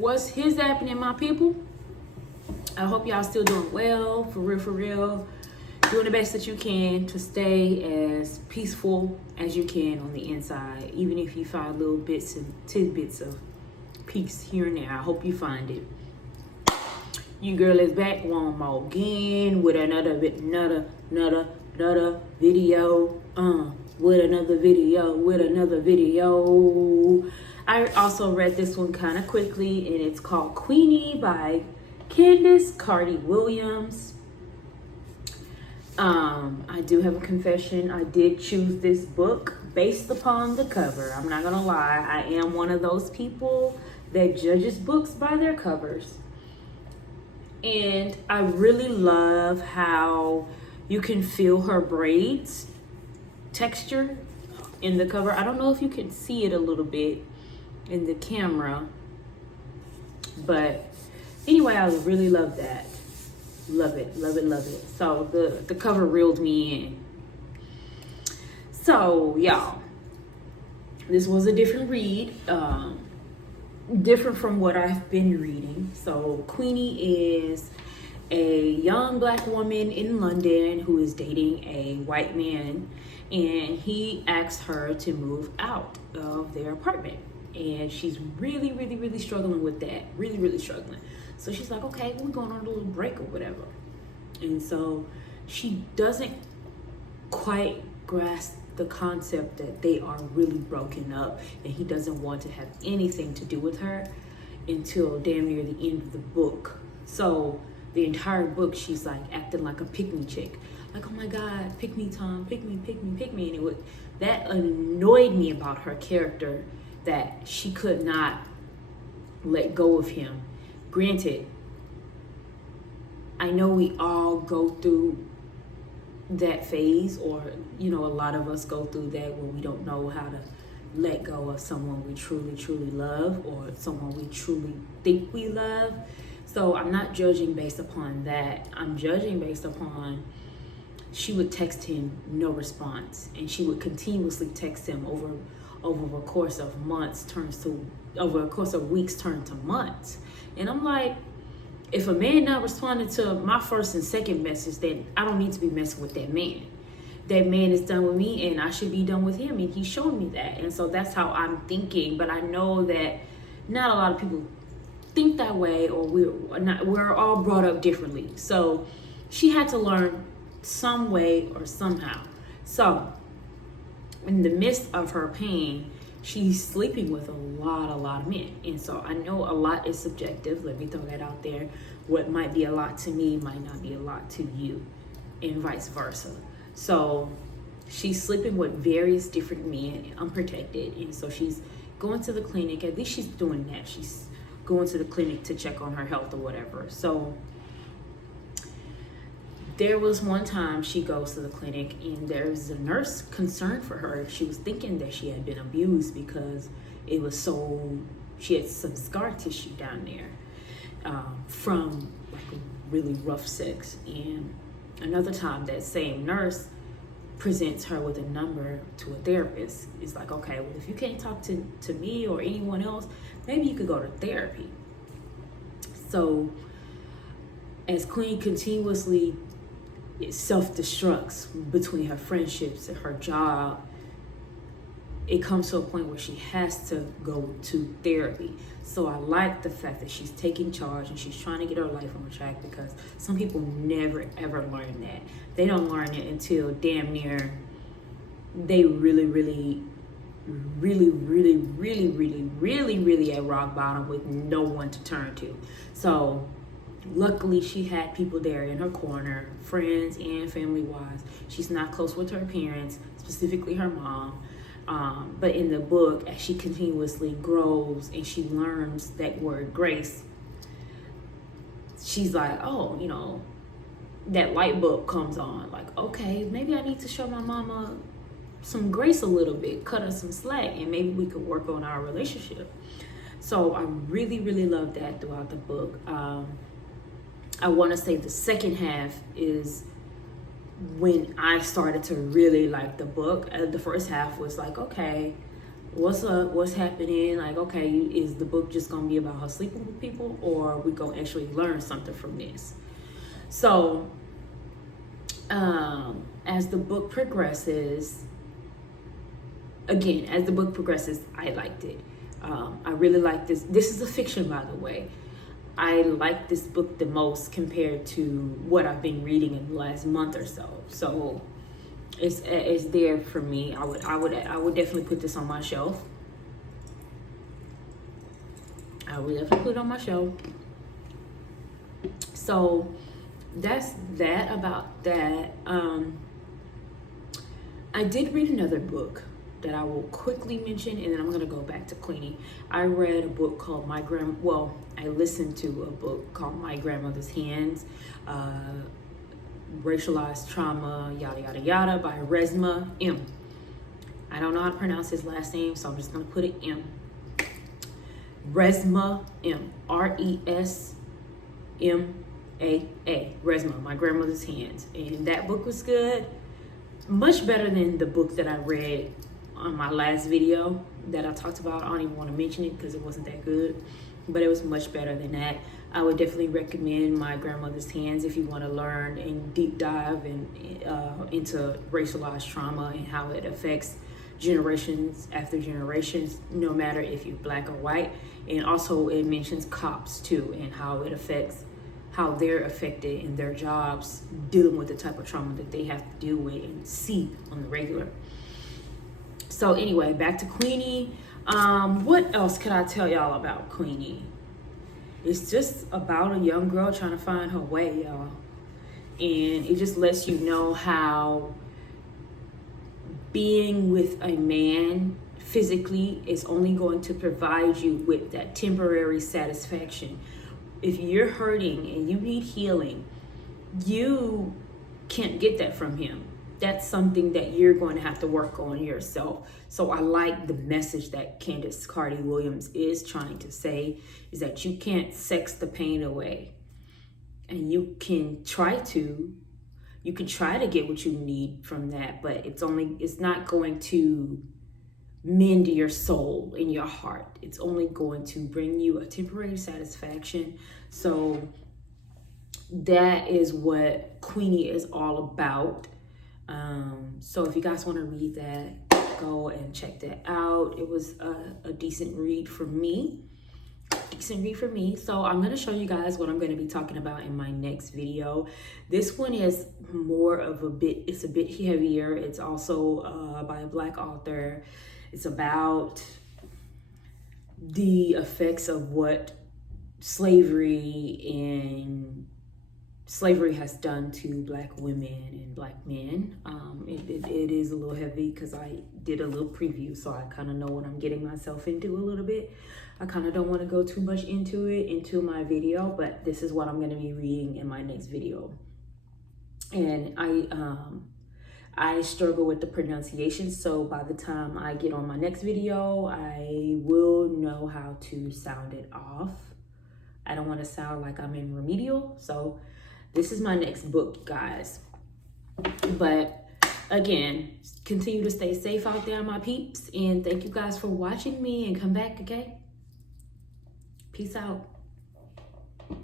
what's happening, my people? I hope y'all still doing well, for real. Doing the best that you can to stay as peaceful as you can on the inside, even if you find little bits and tidbits of peace here and there. I hope you find it. You girl is back one more again with another video. With another video. I also read this one kind of quickly, and it's called Queenie by CANDICE, CARTY-WILLIAMS. I do have a confession. I did choose this book based upon the cover. I'm not gonna lie. I am one of those people that judges books by their covers. And I really love how you can feel her braids texture in the cover. I don't know if you can see it a little bit in the camera, but anyway, I really love that. Love it. So the cover reeled me in. So y'all, this was a different read, different from what I've been reading. So Queenie is a young black woman in London who is dating a white man, and he asks her to move out of their apartment, and she's really struggling with that. Really struggling. So she's like, okay, we're going on a little break or whatever. And so she doesn't quite grasp the concept that they are really broken up, and he doesn't want to have anything to do with her until damn near the end of the book. So the entire book, she's like acting like a pick-me chick. Like, oh my God, pick me, Tom, pick me. And that annoyed me about her character, that she could not let go of him. Granted, I know we all go through that phase, or, you know, a lot of us go through that when we don't know how to let go of someone we truly love, or someone we truly think we love. So I'm not judging based upon that. I'm judging based upon, she would text him, no response, and she would continuously text him over a course of weeks turn to months. And I'm like, if a man not responding to my first and second message, then I don't need to be messing with that man. That man is done with me, and I should be done with him, and he showed me that. And so that's how I'm thinking. But I know that not a lot of people think that way, or we're all brought up differently. So she had to learn some way or somehow. So in the midst of her pain, she's sleeping with a lot of men. And so I know a lot is subjective. Let me throw that out there. What might be a lot to me might not be a lot to you, and vice versa. So she's sleeping with various different men, unprotected. And so she's going to the clinic. At least she's doing that. She's going to the clinic to check on her health or whatever. So there was one time she goes to the clinic, and there's a nurse concerned for her. She was thinking that she had been abused because she had some scar tissue down there from like really rough sex. And another time, that same nurse presents her with a number to a therapist. It's like, okay, well, if you can't talk to me or anyone else, maybe you could go to therapy. So as Queen continuously self-destructs between her friendships and her job, it comes to a point where she has to go to therapy. So I like the fact that she's taking charge and she's trying to get her life on track, because some people never ever learn that. They don't learn it until damn near they really at rock bottom with no one to turn to. So luckily, she had people there in her corner, friends and family-wise. She's not close with her parents, specifically her mom. But in the book, as she continuously grows and she learns that word grace, she's like, oh, you know, that light bulb comes on. Like, okay, maybe I need to show my mama some grace a little bit, cut her some slack, and maybe we could work on our relationship. So I really love that throughout the book. I want to say the second half is when I started to really like the book. The first half was like, okay, what's up, what's happening. Like, okay, is the book just gonna be about her sleeping with people, or are we gonna actually learn something from this? So as the book progresses, I liked it. I really like this. This is a fiction, by the way. I like this book the most compared to what I've been reading in the last month or so. So it's there for me. I would definitely put this on my shelf. I would definitely put it on my shelf. So that's that about that. I did read another book that I will quickly mention, and then I'm gonna go back to Queenie. I read a book called I listened to a book called My Grandmother's Hands, Racialized Trauma, Yada Yada Yada, by Resma M. I don't know how to pronounce his last name, so I'm just gonna put it M. Resma M, R-E-S-M-A-A, Resma, My Grandmother's Hands. And that book was good, much better than the book that I read on my last video that I talked about. I don't even want to mention it because it wasn't that good, but it was much better than that. I would definitely recommend My Grandmother's Hands if you want to learn and deep dive into racialized trauma and how it affects generations after generations, no matter if you're black or white. And also it mentions cops too, and how it affects how they're affected in their jobs dealing with the type of trauma that they have to deal with and see on the regular. So anyway, back to Queenie. What else could I tell y'all about Queenie? It's just about a young girl trying to find her way, y'all. And it just lets you know how being with a man physically is only going to provide you with that temporary satisfaction. If you're hurting and you need healing, you can't get that from him. That's something that you're going to have to work on yourself. So I like the message that CANDICE CARTY-WILLIAMS is trying to say, is that you can't sex the pain away. And you can try to get what you need from that, but it's not going to mend your soul and your heart. It's only going to bring you a temporary satisfaction. So that is what Queenie is all about. So if you guys want to read that, go and check that out. It was a decent read for me. So I'm going to show you guys what I'm going to be talking about in my next video. This one is it's a bit heavier. It's also by a black author. It's about the effects of what slavery has done to black women and black men. It is a little heavy because I did a little preview, so I kind of know what I'm getting myself into a little bit. I kind of don't want to go too much into my video, but this is what I'm going to be reading in my next video. And I struggle with the pronunciation, so by the time I get on my next video, I will know how to sound it off. I don't want to sound like I'm in remedial, so this is my next book, guys. But again, continue to stay safe out there, my peeps, and thank you guys for watching me, and come back, okay? Peace out.